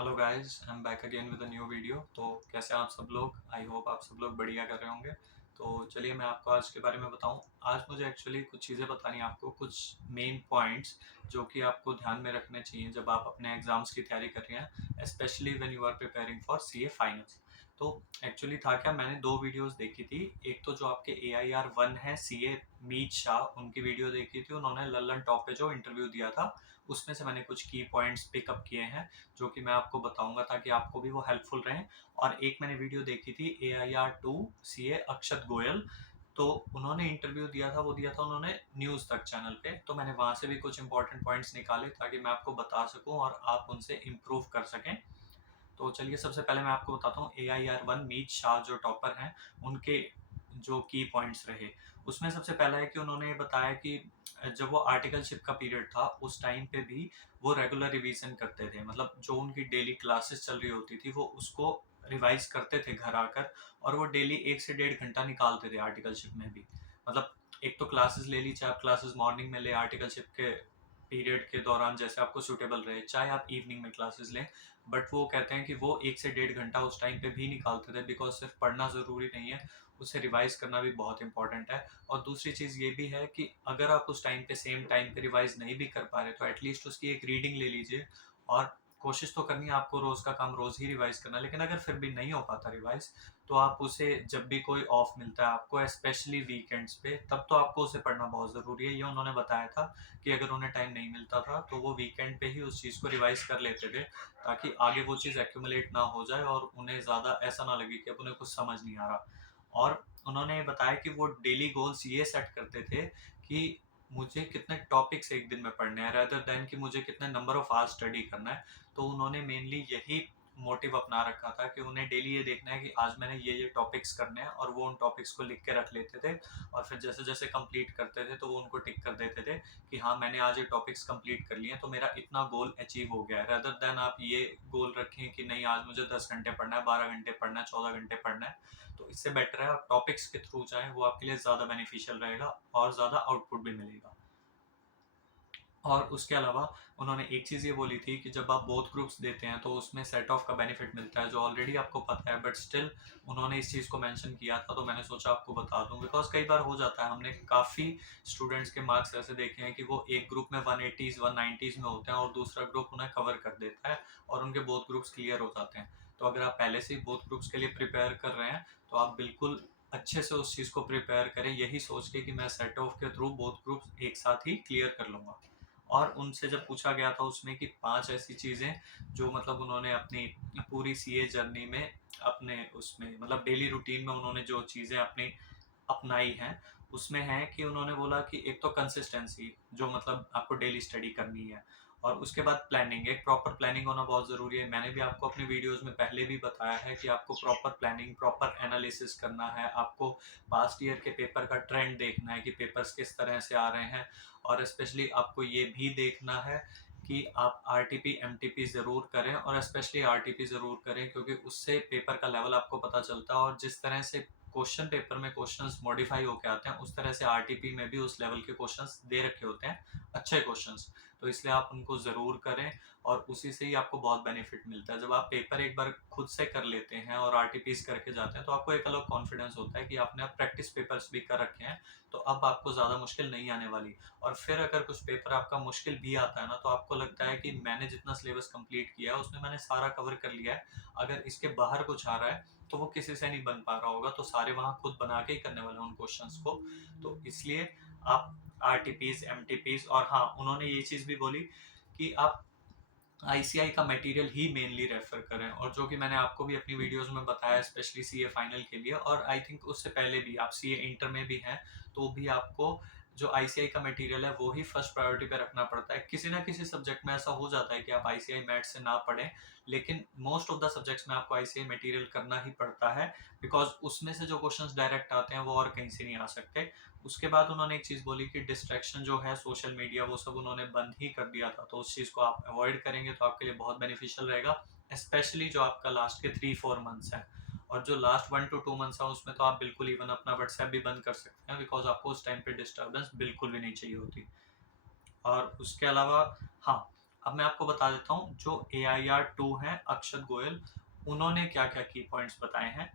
Hello guys, I am back again with a new video. तो कैसे हैं आप सब लोग? आई होप आप सब लोग बढ़िया कर रहे होंगे। तो चलिए मैं आपको आज के बारे में बताऊं। आज मुझे एक्चुअली कुछ चीज़ें बतानी है आपको, कुछ मेन पॉइंट्स जो कि आपको ध्यान में रखने चाहिए जब आप अपने एग्जाम्स की तैयारी कर रहे हैं, specially when you are preparing for CA finals. तो एक्चुअली था क्या, मैंने दो वीडियोस देखी थी। एक तो जो आपके AIR 1 है, सीए मीत शाह, उनकी वीडियो देखी थी। उन्होंने लल्लन टॉप पे जो इंटरव्यू दिया था, उसमें से मैंने कुछ की पॉइंट्स पिकअप किए हैं जो कि मैं आपको बताऊंगा ताकि आपको भी वो हेल्पफुल रहें। और एक मैंने वीडियो देखी थी AIR 2 सीए अक्षत गोयल। तो उन्होंने इंटरव्यू दिया था, वो दिया था उन्होंने न्यूज़ तक चैनल पे। तो मैंने वहां से भी कुछ इंपॉर्टेंट पॉइंट्स निकाले ताकि मैं आपको बता सकूं और आप उनसे इम्प्रूव कर सकें। तो चलिए सबसे पहले मैं आपको बताता हूँ AIR 1 मीत शाह जो टॉपर हैं, उनके जो की पॉइंट्स रहे। उसमें सबसे पहला है कि उन्होंने बताया कि जब वो आर्टिकलशिप का पीरियड था उस टाइम पे भी वो रेगुलर रिवीजन करते थे। मतलब जो उनकी डेली क्लासेस चल रही होती थी वो उसको रिवाइज करते थे घर आकर। और वो डेली 1 से 1.5 घंटा निकालते थे आर्टिकलशिप में भी। मतलब एक तो क्लासेस ले ली, चाहे आप क्लासेस मॉर्निंग में ले आर्टिकलशिप के पीरियड के दौरान, जैसे आपको सूटेबल रहे, चाहे आप इवनिंग में क्लासेस लें। बट वो कहते हैं कि वो 1 से 1.5 घंटा उस टाइम पे भी निकालते थे, बिकॉज सिर्फ पढ़ना ज़रूरी नहीं है, उसे रिवाइज करना भी बहुत इंपॉर्टेंट है। और दूसरी चीज़ ये भी है कि अगर आप उस टाइम पे सेम टाइम पे रिवाइज नहीं भी कर पा रहे तो एटलीस्ट उसकी एक रीडिंग ले लीजिए। और कोशिश तो करनी है आपको रोज़ का काम रोज़ ही रिवाइज करना, लेकिन अगर फिर भी नहीं हो पाता रिवाइज तो आप उसे जब भी कोई ऑफ मिलता है आपको, स्पेशली वीकेंड्स पे, तब तो आपको उसे पढ़ना बहुत ज़रूरी है। ये उन्होंने बताया था कि अगर उन्हें टाइम नहीं मिलता था तो वो वीकेंड पे ही उस चीज़ को रिवाइज कर लेते थे ताकि आगे वो चीज़ एक्यूमुलेट ना हो जाए और उन्हें ज़्यादा ऐसा ना लगे कि अब उन्हें कुछ समझ नहीं आ रहा। और उन्होंने बताया कि वो डेली गोल्स ये सेट करते थे कि मुझे कितने टॉपिक्स एक दिन में पढ़ने हैं, रेदर देन कि मुझे कितने नंबर ऑफ आवर्स स्टडी करना है। तो उन्होंने मेनली यही मोटिव अपना रखा था कि उन्हें डेली ये देखना है कि आज मैंने ये टॉपिक्स करने हैं, और वो उन टॉपिक्स को लिख के रख लेते थे। और फिर जैसे जैसे कंप्लीट करते थे तो वो उनको टिक कर देते थे कि हाँ मैंने आज ये टॉपिक्स कंप्लीट कर लिए हैं, तो मेरा इतना गोल अचीव हो गया है। रेदर देन आप ये गोल रखें कि नहीं आज मुझे 10 घंटे पढ़ना है, 12 घंटे पढ़ना है, 14 घंटे पढ़ना है। तो इससे बेटर है आप टॉपिक्स के थ्रू जाएं, वो आपके लिए ज़्यादा बेनिफिशियल रहेगा और ज़्यादा आउटपुट भी मिलेगा। और उसके अलावा उन्होंने एक चीज़ ये बोली थी कि जब आप बोथ ग्रुप्स देते हैं तो उसमें सेट ऑफ का बेनिफिट मिलता है, जो ऑलरेडी आपको पता है, बट स्टिल उन्होंने इस चीज़ को मेंशन किया था तो मैंने सोचा आपको बता दूं। बिकॉज कई बार हो जाता है, हमने काफ़ी स्टूडेंट्स के मार्क्स ऐसे देखे हैं कि वो एक ग्रुप में 180s 190s में होते हैं और दूसरा ग्रुप उन्हें कवर कर देता है और उनके बोथ ग्रुप्स क्लियर हो जाते हैं। तो अगर आप पहले से ही बोथ ग्रुप्स के लिए प्रिपेयर कर रहे हैं तो आप बिल्कुल अच्छे से उस चीज़ को प्रिपेयर करें, यही सोच के कि मैं सेट ऑफ के थ्रू बोथ ग्रुप्स एक साथ ही क्लियर कर लूँगा। और उनसे जब पूछा गया था उसमें कि 5 ऐसी चीज़ें जो मतलब उन्होंने अपनी पूरी सीए जर्नी में, अपने उसमें मतलब डेली रूटीन में उन्होंने जो चीज़ें अपनी अपनाई हैं, उसमें है कि उन्होंने बोला कि एक तो कंसिस्टेंसी, जो मतलब आपको डेली स्टडी करनी है। और उसके बाद प्लानिंग, एक प्रॉपर प्लानिंग होना बहुत ज़रूरी है। मैंने भी आपको अपने वीडियोस में पहले भी बताया है कि आपको प्रॉपर प्लानिंग, प्रॉपर एनालिसिस करना है। आपको पास्ट ईयर के पेपर का ट्रेंड देखना है कि पेपर्स किस तरह से आ रहे हैं। और स्पेशली आपको ये भी देखना है कि आप RTP MTP ज़रूर करें, और स्पेशली RTP ज़रूर करें क्योंकि उससे पेपर का लेवल आपको पता चलता है। और जिस तरह से क्वेश्चन पेपर में क्वेश्चंस मॉडिफाई होकर आते हैं, उस तरह से RTP में भी उस लेवल के क्वेश्चंस दे रखे होते हैं, अच्छे क्वेश्चंस। तो इसलिए आप उनको ज़रूर करें और उसी से ही आपको बहुत बेनिफिट मिलता है। जब आप पेपर एक बार खुद से कर लेते हैं और RTPs करके जाते हैं तो आपको एक अलग कॉन्फिडेंस होता है कि आपने अब प्रैक्टिस पेपर्स भी कर रखे हैं, तो अब आपको ज़्यादा मुश्किल नहीं आने वाली। और फिर अगर कुछ पेपर आपका मुश्किल भी आता है ना, तो आपको लगता है कि मैंने जितना सिलेबस कंप्लीट किया है उसमें मैंने सारा कवर कर लिया है, अगर इसके बाहर कुछ आ रहा है तो वो किसी से नहीं बन पा रहा होगा, तो सारे वहाँ खुद बना के ही करने वाले हैं उन क्वेश्चंस को। तो इसलिए आप RTPs MTPs, और हाँ उन्होंने ये चीज़ भी बोली कि आप ICI का मटेरियल ही मेनली रेफर करें, और जो कि मैंने आपको भी अपनी वीडियोस में बताया, स्पेशली सीए फाइनल के लिए। और आई थिंक उससे पहले भी आप सीए इंटर में भी हैं तो भी आपको जो ICI का मटेरियल है वो ही फर्स्ट प्रायोरिटी पे रखना पड़ता है। किसी ना किसी सब्जेक्ट में ऐसा हो जाता है कि आप ICI मैथ से ना पढ़ें, लेकिन मोस्ट ऑफ द सब्जेक्ट्स में आपको ICI मटेरियल करना ही पड़ता है, बिकॉज उसमें से जो क्वेश्चंस डायरेक्ट आते हैं वो और कहीं से नहीं आ सकते। उसके बाद उन्होंने एक चीज़ बोली कि डिस्ट्रैक्शन जो है, सोशल मीडिया, वो सब उन्होंने बंद ही कर दिया था। तो उस चीज़ को आप अवॉइड करेंगे तो आपके लिए बहुत बेनिफिशियल रहेगा, स्पेशली जो आपका लास्ट के 3-4 मंथ्स हैं। और जो लास्ट 1 to 2 मंथ्स है उसमें तो आप बिल्कुल इवन अपना व्हाट्सएप भी बंद कर सकते हैं, बिकॉज आपको उस टाइम पे डिस्टर्बेंस बिल्कुल भी नहीं चाहिए होती। और उसके अलावा हाँ, अब मैं आपको बता देता हूँ जो AIR 2 है अक्षत गोयल, उन्होंने क्या क्या की पॉइंट्स बताए हैं।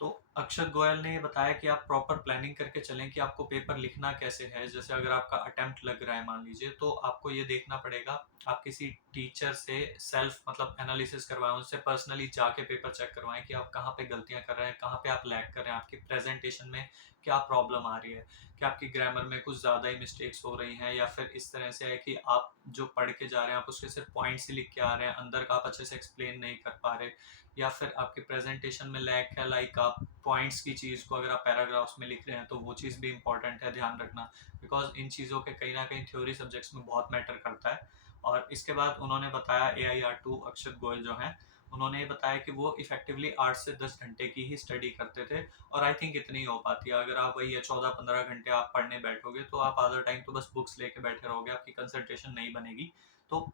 तो अक्षत गोयल ने ये बताया कि आप प्रॉपर प्लानिंग करके चलें कि आपको पेपर लिखना कैसे है। जैसे अगर आपका अटेम्प्ट लग रहा है मान लीजिए, तो आपको ये देखना पड़ेगा आप किसी टीचर से सेल्फ मतलब एनालिसिस करवाएं, उनसे पर्सनली जाके पेपर चेक करवाएं कि आप कहाँ पे गलतियां कर रहे हैं, कहाँ पे आप लैग कर रहे हैं, आपकी प्रेजेंटेशन में क्या प्रॉब्लम आ रही है, कि आपकी ग्रामर में कुछ ज़्यादा ही मिस्टेक्स हो रही हैं, या फिर इस तरह से है कि आप जो पढ़ के जा रहे हैं आप उसके सिर्फ पॉइंट्स ही लिख के आ रहे हैं, अंदर का आप अच्छे से एक्सप्लेन नहीं कर पा रहे, या फिर आपके प्रेजेंटेशन में लैग है, लाइक आप पॉइंट्स की चीज़ को अगर आप पैराग्राफ्स में लिख रहे हैं तो वो चीज़ भी इंपॉर्टेंट है ध्यान रखना, बिकॉज इन चीज़ों के कहीं ना कहीं थ्योरी सब्जेक्ट्स में बहुत मैटर करता है। और इसके बाद उन्होंने बताया AIR 2 अक्षत गोयल जो हैं, उन्होंने ये बताया कि वो इफेक्टिवली 8 से 10 घंटे की ही स्टडी करते थे, और आई थिंक इतनी ही हो पाती है। अगर आप वही 14-15 घंटे आप पढ़ने बैठोगे तो आप आधा टाइम तो बस बुक्स लेके बैठे रहोगे, आपकी कंसंट्रेशन नहीं बनेगी। तो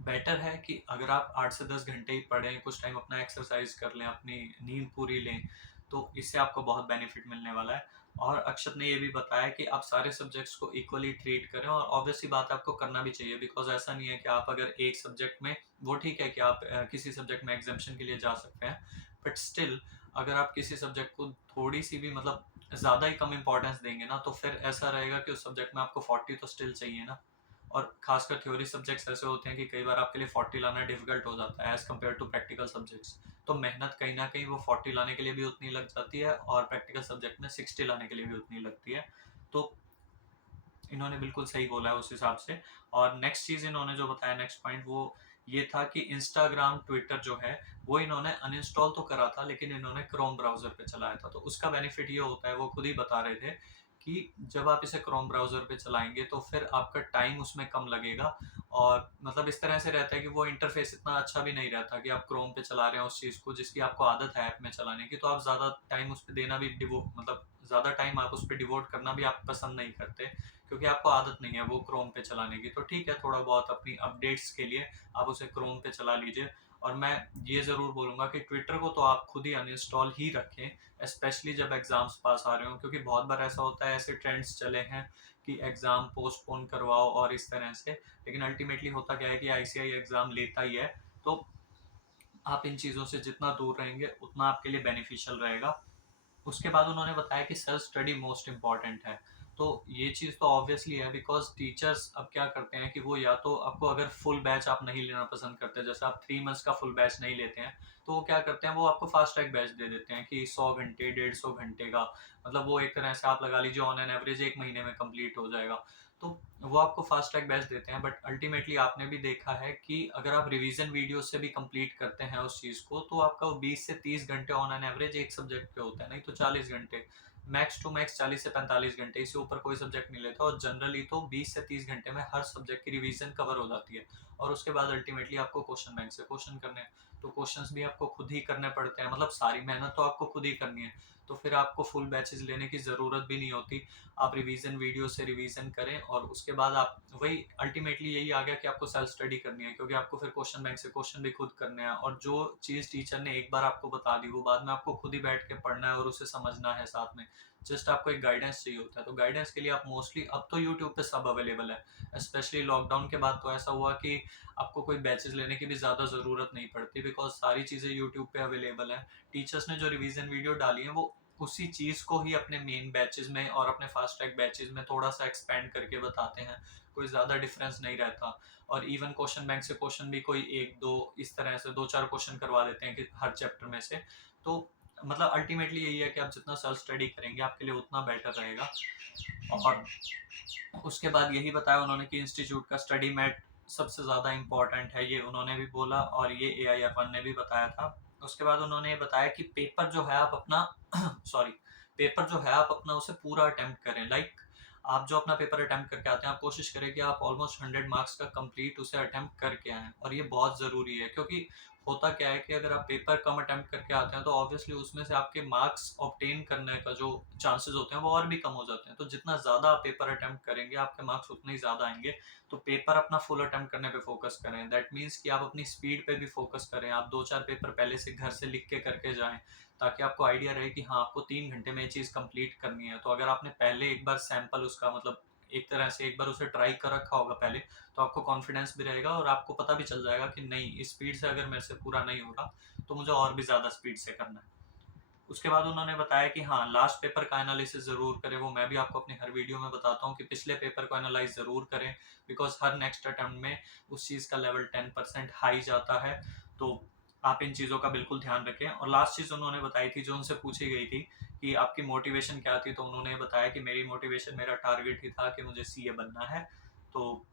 बेटर है कि अगर आप 8 से 10 घंटे ही पढ़ें, कुछ टाइम अपना एक्सरसाइज कर लें, अपनी नींद पूरी लें, तो इससे आपको बहुत बेनिफिट मिलने वाला है। और अक्षत ने ये भी बताया कि आप सारे सब्जेक्ट्स को इक्वली ट्रीट करें, और ऑब्वियसली बात है आपको करना भी चाहिए, बिकॉज ऐसा नहीं है कि आप अगर एक सब्जेक्ट में, वो ठीक है कि आप किसी सब्जेक्ट में एग्जामेशन के लिए जा सकते हैं, बट स्टिल अगर आप किसी सब्जेक्ट को थोड़ी सी भी मतलब ज़्यादा ही कम इंपॉर्टेंस देंगे ना, तो फिर ऐसा रहेगा कि उस सब्जेक्ट में आपको 40 तो स्टिल चाहिए ना। और खासकर थ्योरी सब्जेक्ट्स ऐसे होते हैं कि कई बार आपके लिए 40 लाना डिफिकल्ट हो जाता है as compare to practical subjects. तो मेहनत कहीं ना कहीं वो 40 लाने के लिए भी उतनी लग जाती है, और प्रैक्टिकल सब्जेक्ट में 60 लाने के लिए भी उतनी लगती है। तो इन्होंने बिल्कुल सही बोला है उस हिसाब से। और नेक्स्ट चीज़ इन्होंने जो बताया, नेक्स्ट पॉइंट, वो ये था कि इंस्टाग्राम ट्विटर जो है वो इन्होंने अनइंस्टॉल तो करा था, लेकिन इन्होंने क्रोम ब्राउज़र पे चलाया था। तो उसका बेनिफिट ये होता है, वो खुद ही बता रहे थे कि जब आप इसे क्रोम ब्राउज़र पे चलाएंगे तो फिर आपका टाइम उसमें कम लगेगा, और मतलब इस तरह से रहता है कि वो इंटरफेस इतना अच्छा भी नहीं रहता कि आप क्रोम पे चला रहे हैं उस चीज़ को जिसकी आपको आदत है ऐप में चलाने की, तो आप ज़्यादा टाइम उस पर देना भी मतलब ज़्यादा टाइम आप उस पर डिवोट करना भी आप पसंद नहीं करते, क्योंकि आपको आदत नहीं है वो क्रोम पे चलाने की। तो ठीक है, थोड़ा बहुत अपनी अपडेट्स के लिए आप उसे क्रोम पे चला लीजिए। और मैं ये ज़रूर बोलूँगा कि ट्विटर को तो आप खुद ही अनइंस्टॉल ही रखें, स्पेशली जब एग्ज़ाम्स पास आ रहे हो, क्योंकि बहुत बार ऐसा होता है, ऐसे ट्रेंड्स चले हैं कि एग्ज़ाम पोस्टपोन करवाओ और इस तरह से, लेकिन अल्टीमेटली होता क्या है कि ICAI एग्ज़ाम लेता ही है। तो आप इन चीज़ों से जितना दूर रहेंगे उतना आपके लिए बेनिफिशियल रहेगा। उसके बाद उन्होंने बताया कि सेल्फ स्टडी मोस्ट इम्पॉर्टेंट है। तो ये चीज़ तो ऑब्वियसली है, बिकॉज टीचर्स अब क्या करते हैं कि वो या तो आपको, अगर फुल बैच आप नहीं लेना पसंद करते, जैसे आप 3 मंथ्स का फुल बैच नहीं लेते हैं, तो वो क्या करते हैं, वो आपको फास्ट ट्रैक बैच दे देते हैं कि 100 घंटे 150 घंटे का, मतलब वो एक तरह से आप लगा लीजिए ऑन एन एवरेज 1 महीने में कंप्लीट हो जाएगा। तो वो आपको फास्ट ट्रैक बैच देते हैं, बट अल्टीमेटली आपने भी देखा है कि अगर आप रिवीजन वीडियो से भी कंप्लीट करते हैं उस चीज़ को, तो आपका 20 से 30 घंटे ऑन एन एवरेज एक सब्जेक्ट पे होता है, नहीं तो 40 घंटे, मैक्स टू मैक्स 40 से 45 घंटे, इससे ऊपर कोई सब्जेक्ट नहीं लेता। और जनरली तो 20 से 30 घंटे में हर सब्जेक्ट की रिवीजन कवर हो जाती है, और उसके बाद अल्टीमेटली आपको क्वेश्चन बैंक से क्वेश्चन करने हैं। तो क्वेश्चंस भी आपको खुद ही करने पड़ते हैं, मतलब सारी मेहनत तो आपको खुद ही करनी है। तो फिर आपको फुल बैचेस लेने की ज़रूरत भी नहीं होती। आप रिवीजन वीडियो से रिवीजन करें, और उसके बाद आप वही, अल्टीमेटली यही आ गया कि आपको सेल्फ स्टडी करनी है, क्योंकि आपको फिर क्वेश्चन बैंक से क्वेश्चन भी खुद करने हैं, और जो चीज़ टीचर ने एक बार आपको बता दी वो बाद में आपको खुद ही बैठ के पढ़ना है और उसे समझना है साथ में। जस्ट आपको एक गाइडेंस चाहिए होता है। तो गाइडेंस के लिए आप मोस्टली, अब तो यूट्यूब पे सब अवेलेबल है, स्पेशली लॉकडाउन के बाद तो ऐसा हुआ कि आपको कोई बैचेस लेने की भी ज़्यादा ज़रूरत नहीं पड़ती, बिकॉज सारी चीज़ें यूट्यूब पे अवेलेबल है। टीचर्स ने जो रिवीजन वीडियो डाली है वो उसी चीज़ को ही अपने मेन बैचेस में और अपने फास्ट ट्रैक बैचेस में थोड़ा सा एक्सपेंड करके बताते हैं, कोई ज़्यादा डिफरेंस नहीं रहता। और इवन क्वेश्चन बैंक से क्वेश्चन भी कोई एक दो, इस तरह से 2-4 क्वेश्चन करवा देते हैं कि हर चैप्टर में से। तो मतलब अल्टीमेटली यही है कि आप जितना सेल्फ स्टडी करेंगे आपके लिए उतना बेटर रहेगा। और उसके बाद यही बताया उन्होंने कि इंस्टीट्यूट का स्टडी मैट सबसे ज़्यादा इम्पोर्टेंट है, ये उन्होंने भी बोला, और ये AIR 1 ने भी बताया था। उसके बाद उन्होंने ये बताया कि पेपर जो है आप अपना सॉरी, पेपर जो है आप अपना उसे पूरा अटेम्प्ट करें। लाइक आप जो अपना पेपर अटेम्प्ट करके आते हैं, आप कोशिश करें कि आप ऑलमोस्ट 100 मार्क्स का कंप्लीट उसे अटेम्प्ट करके आएँ, और ये बहुत ज़रूरी है, क्योंकि होता क्या है कि अगर आप पेपर कम अटेम्प्ट करके आते हैं तो ऑब्वियसली उसमें से आपके मार्क्स ऑब्टेन करने का जो चांसेस होते हैं वो और भी कम हो जाते हैं। तो जितना ज़्यादा आप पेपर अटेम्प्ट करेंगे आपके मार्क्स उतने ही ज़्यादा आएंगे। तो पेपर अपना फुल अटेम्प्ट करने पे फोकस करें, दैट मीन्स कि आप अपनी स्पीड पे भी फोकस करें, आप 2-4 पेपर पहले से घर से लिख के करके जाएं, ताकि आपको आइडिया रहे कि हाँ आपको 3 घंटे में ये चीज़ कंप्लीट करनी है। तो अगर आपने पहले एक बार सैंपल उसका मतलब एक तरह से एक बार उसे ट्राई कर रखा होगा पहले, तो आपको कॉन्फिडेंस भी रहेगा और आपको पता भी चल जाएगा कि नहीं, इस स्पीड से अगर मेरे से पूरा नहीं हो रहा तो मुझे और भी ज़्यादा स्पीड से करना है। उसके बाद उन्होंने बताया कि हाँ, लास्ट पेपर का एनालिसिस ज़रूर करें। वो मैं भी आपको अपनी हर वीडियो में बताता हूँ कि पिछले पेपर को एनालाइज ज़रूर करें, बिकॉज हर नेक्स्ट अटेम्प्ट में उस चीज़ का लेवल 10% हाई जाता है। तो आप इन चीज़ों का बिल्कुल ध्यान रखें। और लास्ट चीज़ उन्होंने बताई थी जो उनसे पूछी गई थी कि आपकी मोटिवेशन क्या थी, तो उन्होंने बताया कि मेरी मोटिवेशन, मेरा टारगेट ही था कि मुझे सीए बनना है। तो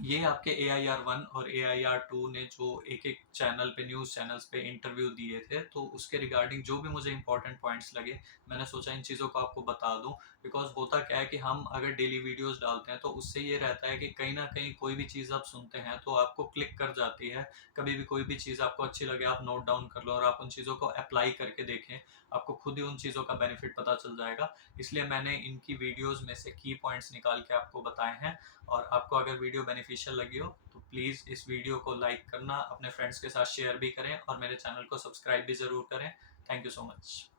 ये आपके AIR-1 और AIR-2 ने जो एक-एक चैनल पे, न्यूज़ चैनल्स पे इंटरव्यू दिए थे, तो उसके रिगार्डिंग जो भी मुझे इंपॉर्टेंट पॉइंट्स लगे, मैंने सोचा इन चीज़ों को आपको बता दूं। बिकॉज होता क्या है कि हम अगर डेली वीडियोस डालते हैं तो उससे ये रहता है कि कहीं ना कहीं कोई भी चीज़ आप सुनते हैं तो आपको क्लिक कर जाती है। कभी भी कोई भी चीज़ आपको अच्छी लगे, आप नोट डाउन कर लो और आप उन चीज़ों को अप्लाई करके देखें, आपको खुद ही उन चीज़ों का बेनिफिट पता चल जाएगा। इसलिए मैंने इनकी वीडियोज़ में से की पॉइंट्स निकाल के आपको बताए हैं। और आपको अगर वीडियो बेनिफिशियल लगी हो तो प्लीज़ इस वीडियो को लाइक करना, अपने फ्रेंड्स के साथ शेयर भी करें और मेरे चैनल को सब्सक्राइब भी ज़रूर करें। Thank you so much.